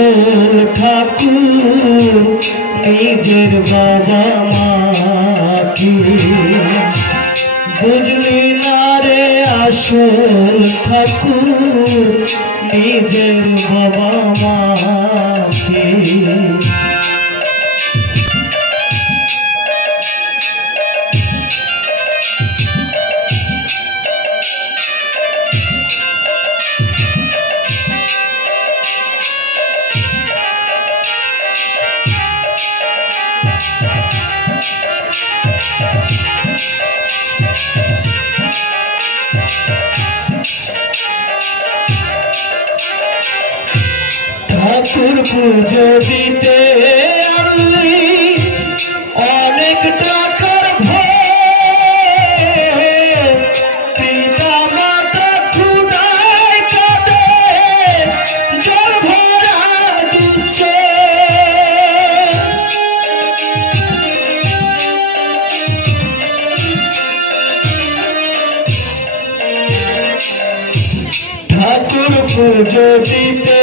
আসল ঠাকুর নিজের বাবা মাকে বুঝলি না রে আসল ঠাকুর নিজের বাবা মাকে ঠাকুর পুজো দিতে আনলি অনেক টাকার ভয় পিতা মাতা ক্ষুধায় কাঁদে জল ভরা দুচ্ছ ঠাকুর পুজো দিতে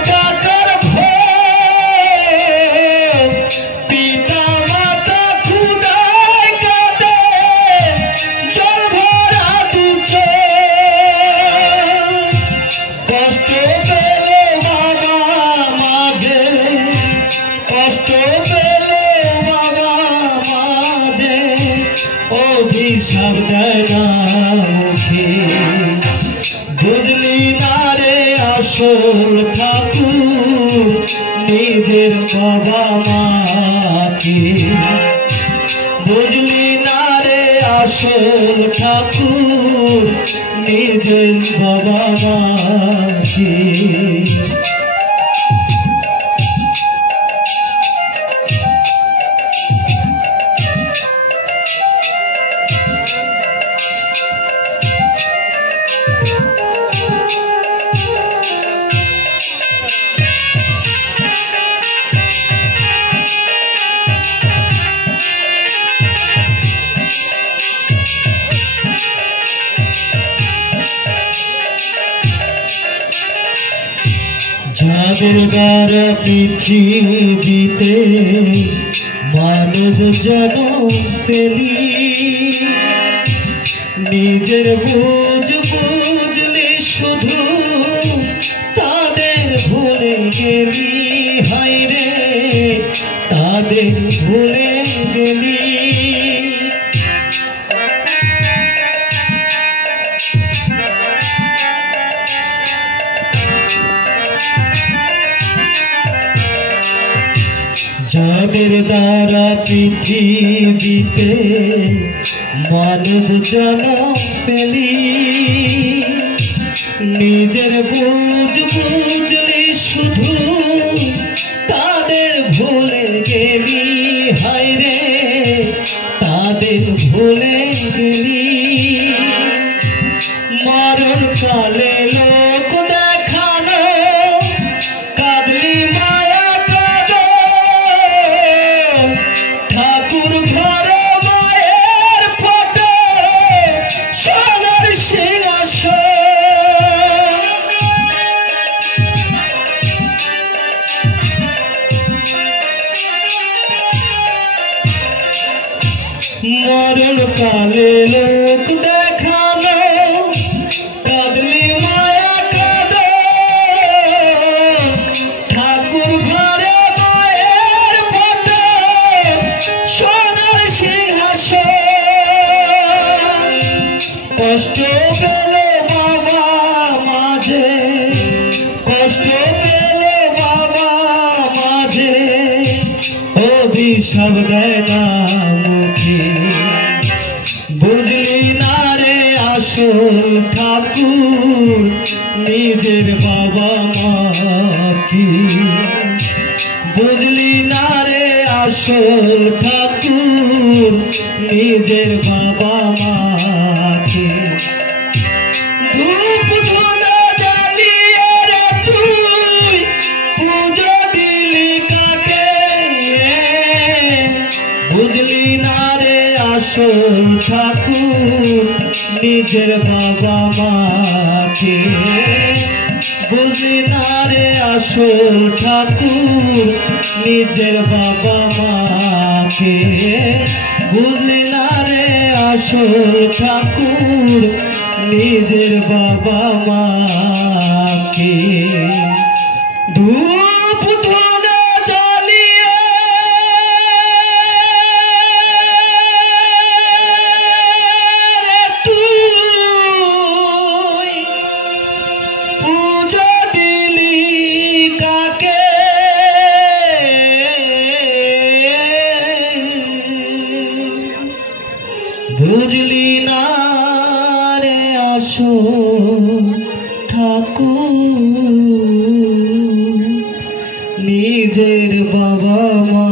টাকার ভয় পিতা মাতা ক্ষুধায় কাঁদে জল ভরা দুচ্ছ কষ্ট পেল বাবা মাঝে কষ্ট পেল বাবা মাঝে অভিশাপ দেয় না মুখে বুঝলি না রে আসল ঠাকুর নিজের বাবা মাকে বুঝলি না রে আসল ঠাকুর নিজের বাবা মাকে যাদের দ্বারা পৃথিবীতে মানব জন্ম পেলি নিজের বুঝলি শুধু তাদের ভুলে গেলি হায় রে তাদের ভুলে গেলি যাদের দ্বারা পৃথিবীতে মানব জন্ম পেলি নিজের বুঝলি শুধু তাদের ভুলে গেলি হায় রে তাদের ভুলে গেলি মরণ কালে লোক দেখানো কাঁদলি মায়া কাঁদো ঠাকুর ঘরে মায়ের ফটো সোনার সিংহাসন মরণ কালে লোক দেখানো কাঁদলি মায়া কাঁদো ঠাকুর ঘরে মায়ের ফটো সোনার সিংহাসন কষ্ট পেল বাবা মাঝে কষ্ট পেল বাবা মাঝে অভিশাপ দেয় না মুখে বুঝলি না রে আসল ঠাকুর নিজের বাবা মাকে বুঝলি না রে আসল ঠাকুর নিজের বাবা মাকে ধূপ ধুনো জ্বালিয়ে রে তুই পুজো দিলি কাকে বুঝলি না রে আসল ঠাকুর নিজের বাবা মাকে না রে আসল ঠাকুর নিজের বাবা মাকে বুঝলি না রে আসল ঠাকুর নিজের বাবা মাকে ধূপ ধুনা জ্বালিয়ে তুই পূজা দিলি কাকে বুঝলি না রে আসল ঠাকুর নিজের বাবা মা